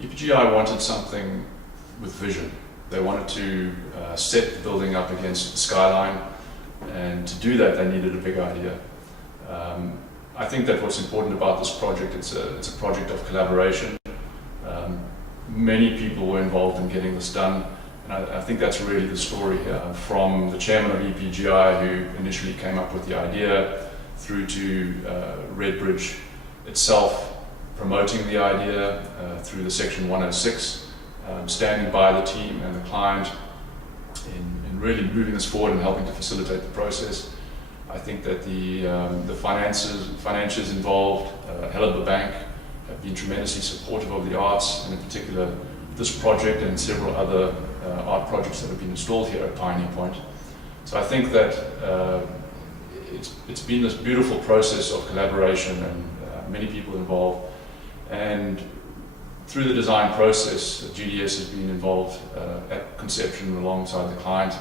EPGI wanted something with vision. They wanted to set the building up against the skyline, and to do that they needed a big idea. I think that what's important about this project, it's a project of collaboration. Many people were involved in getting this done, and I think that's really the story here. From the chairman of EPGI, who initially came up with the idea, through to Redbridge itself promoting the idea, through the Section 106, standing by the team and the client in really moving this forward and helping to facilitate the process. I think that the financiers involved, Helleber Bank, have been tremendously supportive of the arts, and in particular this project and several other art projects that have been installed here at Pioneer Point. So I think that it's been this beautiful process of collaboration and many people involved. And through the design process, GDS has been involved at conception alongside the client,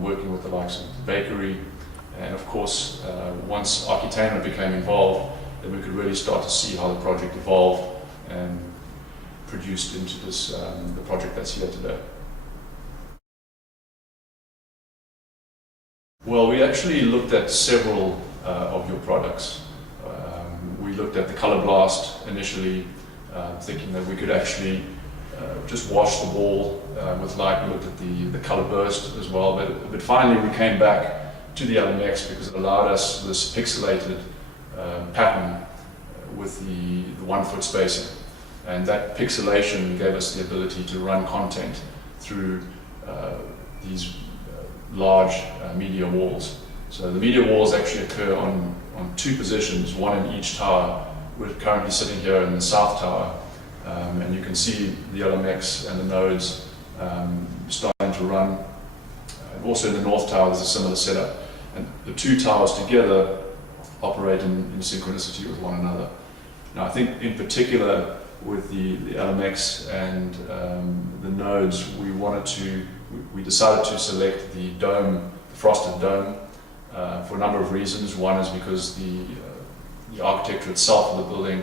working with the likes of the bakery. And of course, once Architainment became involved, then we could really start to see how the project evolved and produced into this, the project that's here today. Well, we actually looked at several of your products. We looked at the Color Blast initially, thinking that we could actually just wash the wall with light. We looked at the Color Burst as well, but finally we came back to the LMX because it allowed us this pixelated pattern with the 1 foot spacing. And that pixelation gave us the ability to run content through these large media walls. So the media walls actually occur on 2 positions, one in each tower. We're currently sitting here in the south tower, and you can see the LMX and the nodes starting to run. Also in the north tower there's a similar setup, and the 2 towers together operate in synchronicity with one another. Now I think in particular with the LMX and the nodes, we decided to select the dome, the frosted dome, for a number of reasons. One is because the architecture itself of the building,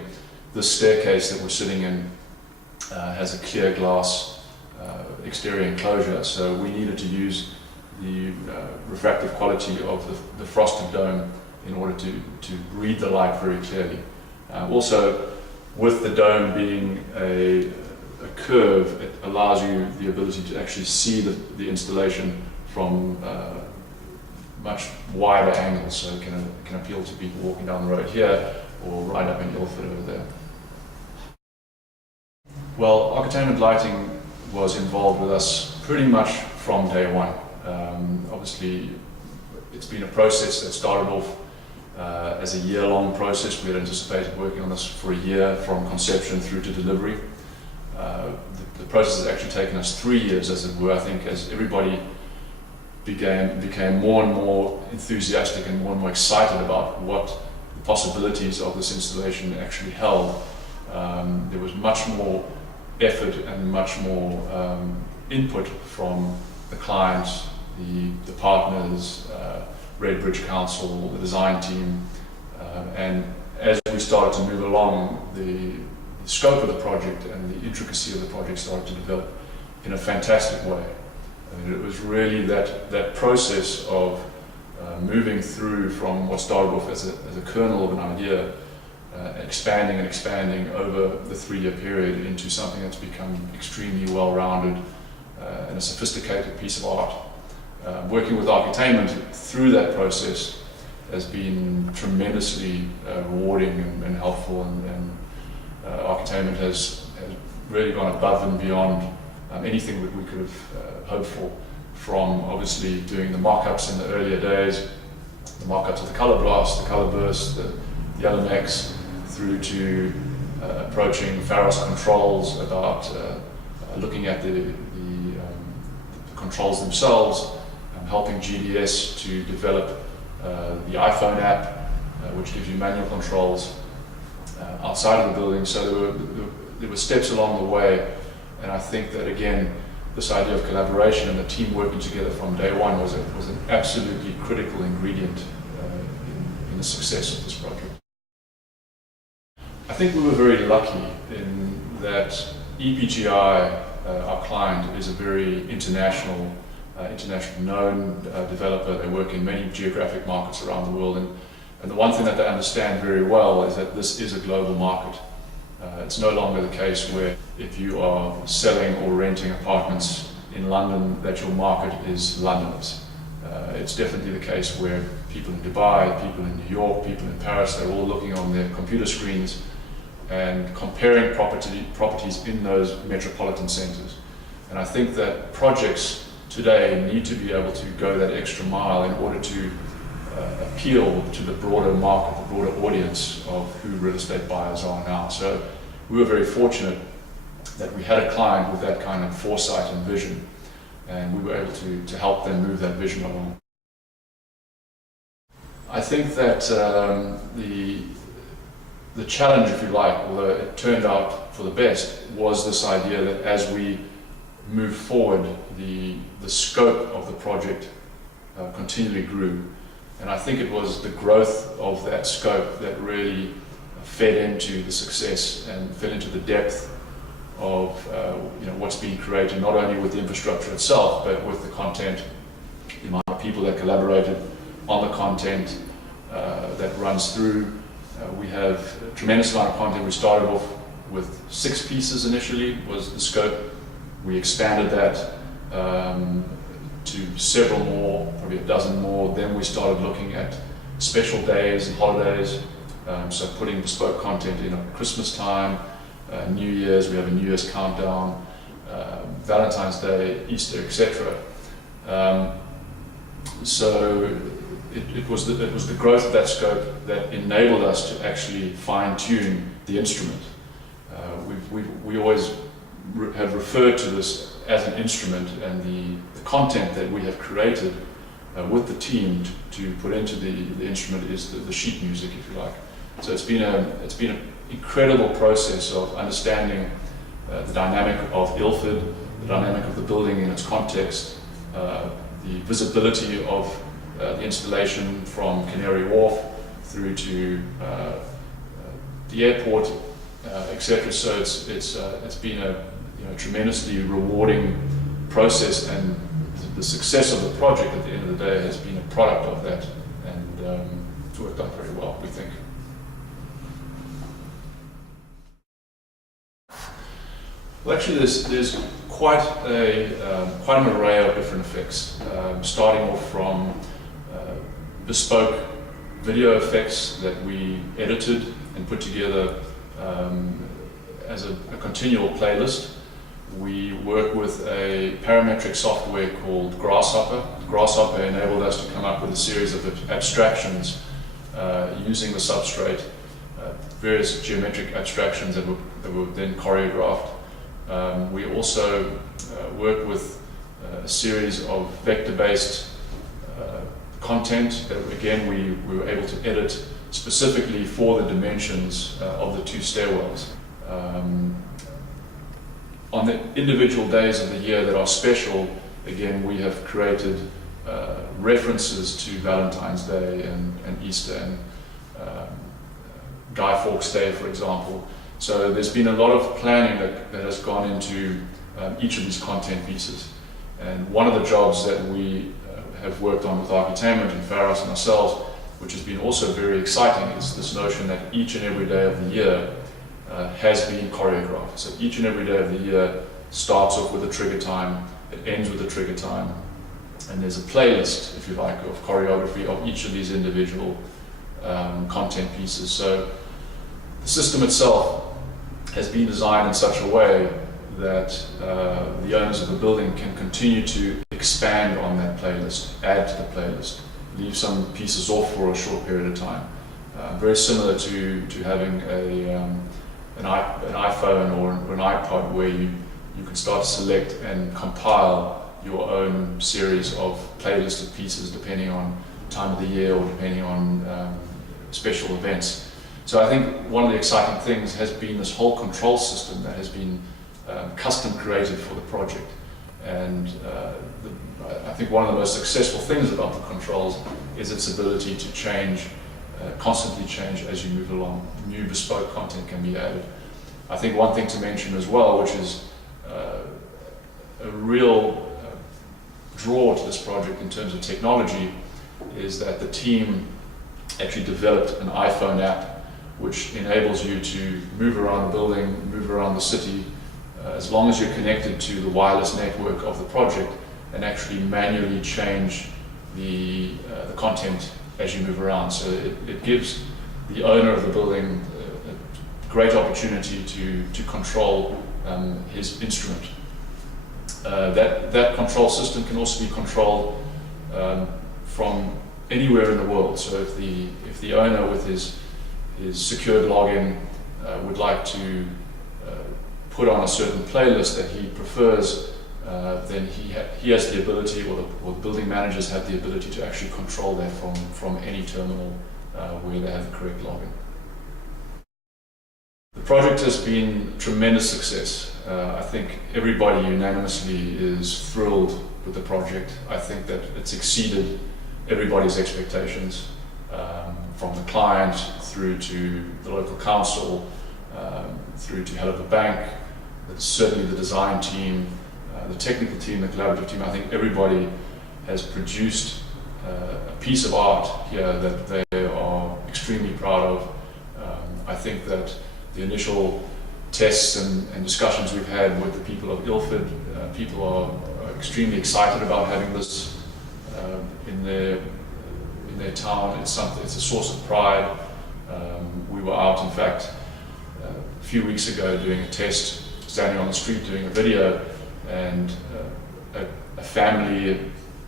this staircase that we're sitting in has a clear glass exterior enclosure, so we needed to use the refractive quality of the frosted dome in order to read the light very clearly. Also, with the dome being a curve, it allows you the ability to actually see the installation from much wider angles, so it can appeal to people walking down the road here or right up in Ilford over there. Well, Architainment Lighting was involved with us pretty much from day one. Obviously, it's been a process that started off as a year-long process. We had anticipated working on this for a year, from conception through to delivery. The process has actually taken us 3 years, as it were. I think as everybody became more and more enthusiastic and more excited about what the possibilities of this installation actually held, there was much more effort and much more input from the clients, the partners, Redbridge Council, the design team, and as we started to move along, the scope of the project and the intricacy of the project started to develop in a fantastic way. I mean, it was really that process of moving through from what started off as a kernel of an idea, expanding and expanding over the 3-year period into something that's become extremely well-rounded and a sophisticated piece of art. Working with Architainment through that process has been tremendously rewarding and helpful, and Architainment has really gone above and beyond anything that we could have hoped for, from obviously doing the mock-ups in the earlier days, the mock-ups of the Color Blast, the Color Burst, the LMX, through to approaching Pharos controls, about looking at the controls themselves, helping GDS to develop the iPhone app, which gives you manual controls outside of the building. So there were steps along the way, and I think that again, this idea of collaboration and the team working together from day one was an absolutely critical ingredient in the success of this project. I think we were very lucky in that EPGI, our client, is a very international known developer. They work in many geographic markets around the world, and the one thing that they understand very well is that this is a global market. It's no longer the case where if you are selling or renting apartments in London that your market is Londoners. It's definitely the case where people in Dubai, people in New York, people in Paris, they're all looking on their computer screens and comparing properties in those metropolitan centres. And I think that projects today need to be able to go that extra mile in order to appeal to the broader market, the broader audience of who real estate buyers are now. So we were very fortunate that we had a client with that kind of foresight and vision, and we were able to help them move that vision along. I think that the challenge, if you like, although it turned out for the best, was this idea that as we move forward, the scope of the project continually grew. And I think it was the growth of that scope that really fed into the success and fed into the depth of what's being created, not only with the infrastructure itself, but with the content, the amount of people that collaborated on the content that runs through. We have a tremendous amount of content. We started off with 6 pieces initially, was the scope. We expanded that to several more, probably a dozen more. Then we started looking at special days and holidays, so putting bespoke content in at Christmas time, New Year's, we have a New Year's countdown, Valentine's Day, Easter, etc. So it was the growth of that scope that enabled us to actually fine-tune the instrument. We always have referred to this as an instrument, and the content that we have created with the team to put into the instrument is the sheet music, if you like. So it's been an incredible process of understanding the dynamic of Ilford, the dynamic of the building in its context, the visibility of the installation from Canary Wharf through to the airport, etc. So it's been a tremendously rewarding process, and the success of the project at the end of the day has been a product of that, and it's worked out very well, we think. Well, actually, there's quite an array of different effects, starting off from bespoke video effects that we edited and put together as a continual playlist. We work with a parametric software called Grasshopper. Grasshopper enabled us to come up with a series of abstractions using the substrate, various geometric abstractions that were then choreographed. We also work with a series of vector-based content that, again, we were able to edit specifically for the dimensions of the 2 stairwells. On the individual days of the year that are special, again, we have created references to Valentine's Day and Easter and Guy Fawkes Day, for example. So there's been a lot of planning that has gone into each of these content pieces. And one of the jobs that we have worked on with Architainment and Pharos and ourselves, which has been also very exciting, is this notion that each and every day of the year has been choreographed. So each and every day of the year starts off with a trigger time, it ends with a trigger time, and there's a playlist, if you like, of choreography of each of these individual content pieces. So the system itself has been designed in such a way that the owners of the building can continue to expand on that playlist, add to the playlist, leave some pieces off for a short period of time. Very similar to having an iPhone or an iPod, where you can start to select and compile your own series of playlisted pieces depending on time of the year or depending on special events. So I think one of the exciting things has been this whole control system that has been custom created for the project. And I think one of the most successful things about the controls is its ability to change, constantly change as you move along. New bespoke content can be added. I think one thing to mention as well, which is a real draw to this project in terms of technology, is that the team actually developed an iPhone app which enables you to move around the building, move around the city, as long as you're connected to the wireless network of the project, and actually manually change the content as you move around. So it gives the owner of the building a great opportunity to control his instrument. That control system can also be controlled from anywhere in the world. So if the owner with his secured login would like to put on a certain playlist that he prefers, then he has the ability, or the building managers have the ability to actually control that from any terminal where they have the correct login. The project has been a tremendous success. I think everybody unanimously is thrilled with the project. I think that it's exceeded everybody's expectations, from the client through to the local council, through to head of the bank, certainly the design team, the technical team, the collaborative team. I think everybody has produced a piece of art here that they are extremely proud of. I think that the initial tests and discussions we've had with the people of Ilford, people are extremely excited about having this in their town. It's a source of pride. We were out, in fact, a few weeks ago doing a test, standing on the street doing a video, and a family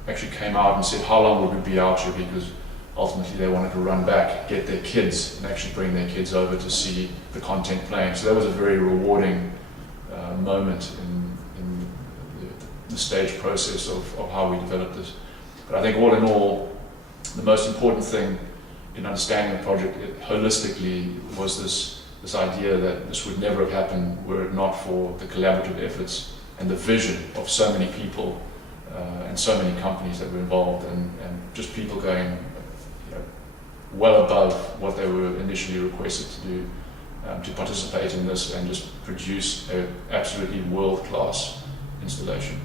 actually came out and said, how long would we be out here, because ultimately they wanted to run back, get their kids, and actually bring their kids over to see the content playing. So that was a very rewarding moment in the stage process of how we developed this. But I think all in all, the most important thing in understanding the project holistically was this idea that this would never have happened were it not for the collaborative efforts and the vision of so many people and so many companies that were involved, and just people going well above what they were initially requested to do, to participate in this and just produce an absolutely world-class installation.